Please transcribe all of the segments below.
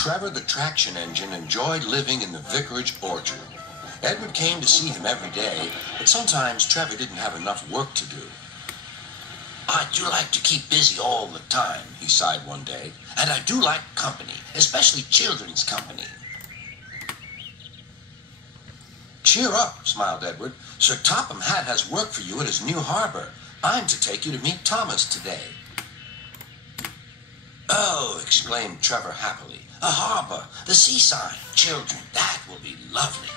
Trevor the traction engine enjoyed living in the vicarage orchard. Edward came to see him every day, but sometimes Trevor didn't have enough work to do. I do like to keep busy all the time, he sighed one day. And I do like company, especially children's company. Cheer up, smiled Edward. Sir Topham Hatt has work for you at his new harbor. I'm to take you to meet Thomas today. Oh, exclaimed Trevor happily. A harbor, the seaside, children, that will be lovely.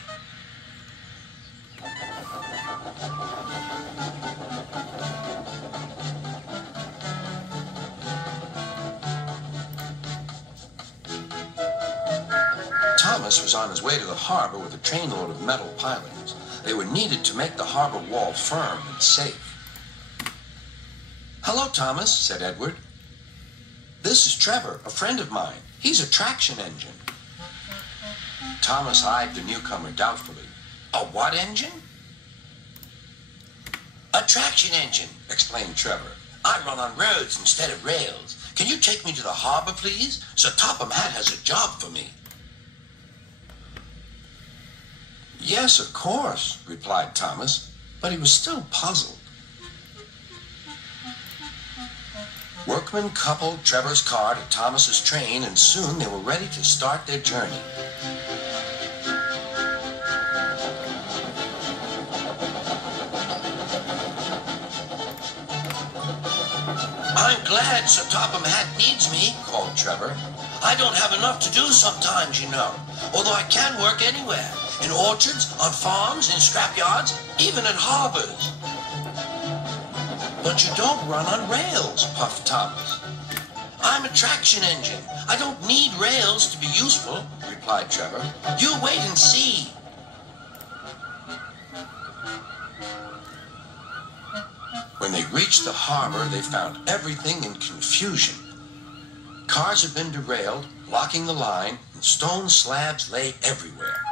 Thomas was on his way to the harbor with a trainload of metal pilings. They were needed to make the harbor wall firm and safe. Hello, Thomas, said Edward. This is Trevor, a friend of mine. He's a traction engine. Thomas eyed the newcomer doubtfully. A what engine? A traction engine, explained Trevor. I run on roads instead of rails. Can you take me to the harbor, please? Sir Topham Hatt has a job for me. Yes, of course, replied Thomas, but he was still puzzled. Workmen coupled Trevor's car to Thomas's train, and soon they were ready to start their journey. I'm glad Sir Topham Hatt needs me, called Trevor. I don't have enough to do sometimes, you know, although I can work anywhere. In orchards, on farms, in scrapyards, even at harbors. But you don't run on rails, puffed Thomas. I'm a traction engine. I don't need rails to be useful, replied Trevor. You wait and see. When they reached the harbor, they found everything in confusion. Cars had been derailed, blocking the line, and stone slabs lay everywhere.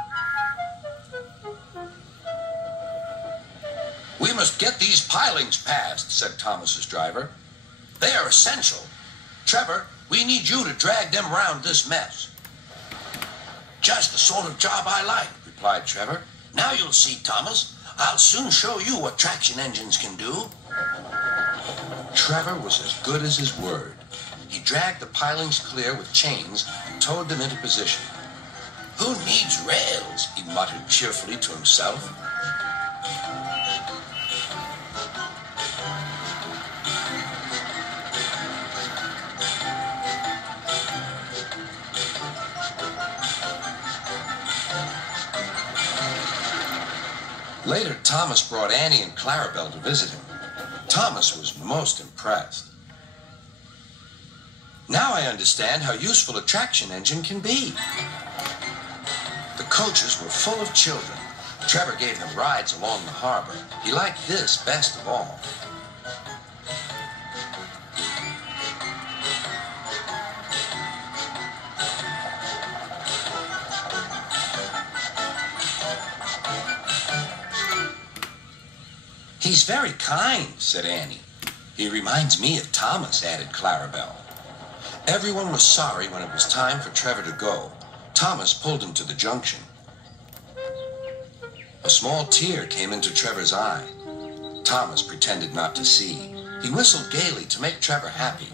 We must get these pilings past, said Thomas's driver. They are essential. Trevor, we need you to drag them round this mess. Just the sort of job I like, replied Trevor. Now you'll see, Thomas. I'll soon show you what traction engines can do. Trevor was as good as his word. He dragged the pilings clear with chains and towed them into position. Who needs rails? He muttered cheerfully to himself. Later, Thomas brought Annie and Clarabelle to visit him. Thomas was most impressed. Now I understand how useful a traction engine can be. The coaches were full of children. Trevor gave them rides along the harbor. He liked this best of all. He's very kind, said Annie. He reminds me of Thomas, added Clarabelle. Everyone was sorry when it was time for Trevor to go. Thomas pulled him to the junction. A small tear came into Trevor's eye. Thomas pretended not to see. He whistled gaily to make Trevor happy.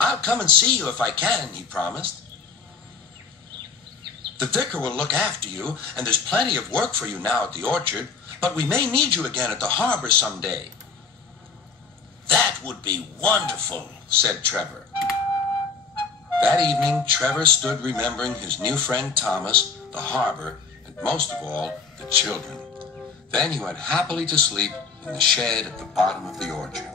I'll come and see you if I can, he promised. The vicar will look after you, and there's plenty of work for you now at the orchard, but we may need you again at the harbor someday. That would be wonderful, said Trevor. That evening, Trevor stood remembering his new friend Thomas, the harbor, and most of all, the children. Then he went happily to sleep in the shed at the bottom of the orchard.